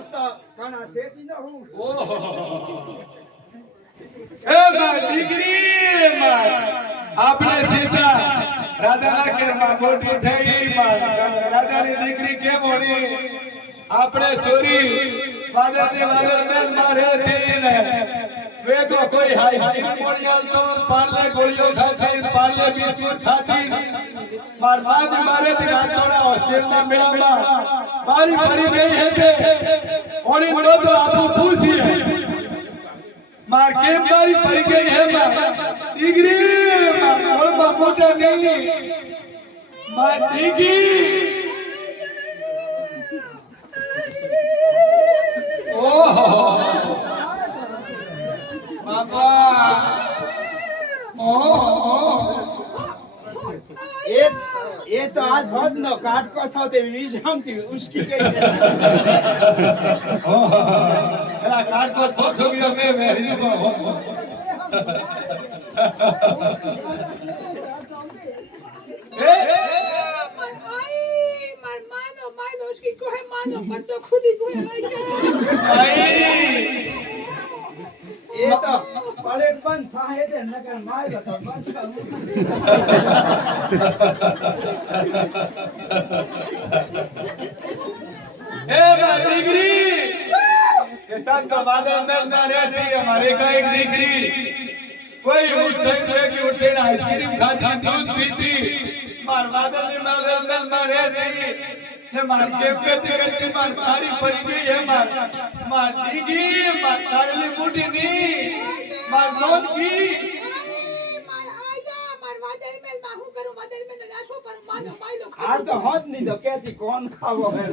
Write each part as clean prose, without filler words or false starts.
હું તો ઘણા શેઠી ન હું ઓહો એ મારી દીકરી આપણે સીતા રાજાના ઘરમાં મોટી થઈ રાજાની દીકરી કેમ હોની આપણે ચોરી વાદળની વાદળ મારે થી ને વેગો કોઈ હાઈ હાઈ મોણિયાલ તો પાર્લે ગોળીઓ ખાતી પાર્લે બિસ્કુટ ખાતી માર મારે થી રાતોડા હોસ્ટેલના મેળામાં મારી પડી ગઈ હતી ઓણી નો તો આપું પૂછીએ मार केम बारी पड़ गई है मार डिग्री मार बोल बाबूजा नहीं मार डिग्री ओह बाबा ओह ये तो आज बहुत न काट को था ते विजाम थी उसकी गई मेरा काट को थोक हो गया मैं मेरी को मानो उसकी को है मानो पर तो खुली को है ये तो पलेट बंद था है दे नगर माय तो बंद ए मारी डिग्री ये तन का बादल अंदर ना रहती हमारे का एक डिग्री कोई उठे की उठे ना आइसक्रीम खाती दूध पीती मार बादल अंदर ना रहती ने मार के करती मार भारी पड़ गई है मार डिग्री मार तारली बूटी नहीं मार नोन की आ तो हाथ नहीं तो कहती कौन खावो है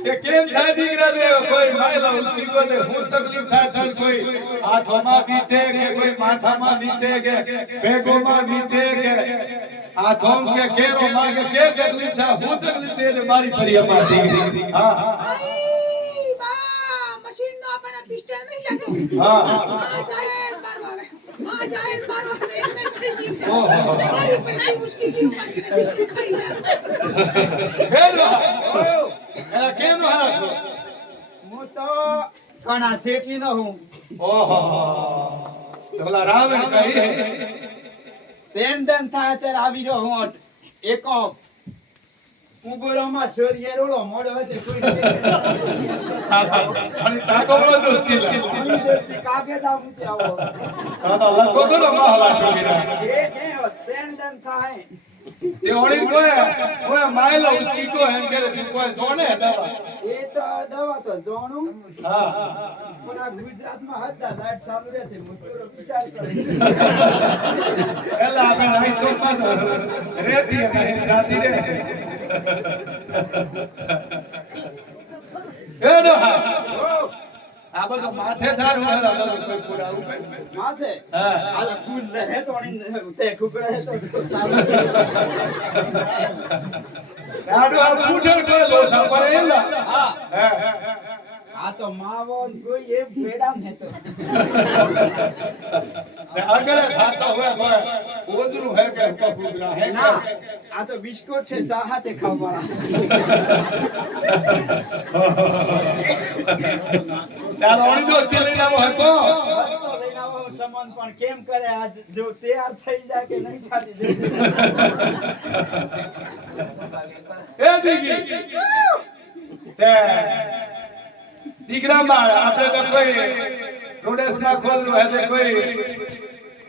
ये केम था दीकरा दे कोई मायला उसकी को दे હું તકલીફ થાય સર કોઈ હાથોમાં બીતે કે કોઈ માથામાં બીતે કે બેગોમાં બીતે કે હાથોમ કે કેરો માગે કે તકલીફ થાય હું તકલીફ દે મારી પડી અમાર દીકરી હા मशीन નો આપણા પિસ્ટન નહીં લાગો હા आ जाए मारो ओहो मारी पर मुश्किल की પિસ્ટન ખાઈ જાય હેલો એલા કેમ હા હું તો ઘણા શેઠી ન હું ઓહો તો રાવણ કહી તેન દન થાય ત્યારે આવી રહ્યો હું એકો ઉગોરામાં છોરીએ રોળો મોડો હશે કોઈ અને તાકોનો દોસ્તી દોસ્તી કાગે દામ કે આવો તાતા લગો તો મહલા છોકરા એ કે તેન દન થાય તે ઓડી કોઈ માયલા ઉસકી કો એમ કે કોઈ જોણે દવા એ તો દવા તો જોણું હા પણ આ ગુજરાતમાં હતા લાઈટ ચાલુ રહે છે મોટો વિચાર કરે એલા આપણે રાઈ તો પાસ રેતી અને જાતી રે એનો હા આ બધું માથે થારું હેલા કોઈ પૂરા ઉપર માથે હા આ ફૂલ રહે તો તે ઠુકડા હે તો ચાલુ આડો આ ફૂટણ કરે લોસા પર એલા હા હા આ તો માવો કોઈ એ પેડામ હે તો આગળ ખાતો હોય કોઈ ઓદરું હે કે કપુગરા હે ના આ તો બિસ્કુટ છે સાહાતે ખાવા ચાલો ઓણી દોસ્તી લઈને આવો હતો તો લઈને આવો સામાન પણ કેમ કરે આજ જો તૈયાર થઈ જાય કે નહીં ખાતી એ દીકી તે દીકરા મારા આપણે તો કોઈ રોડેસ માં ખોલવું હે કોઈ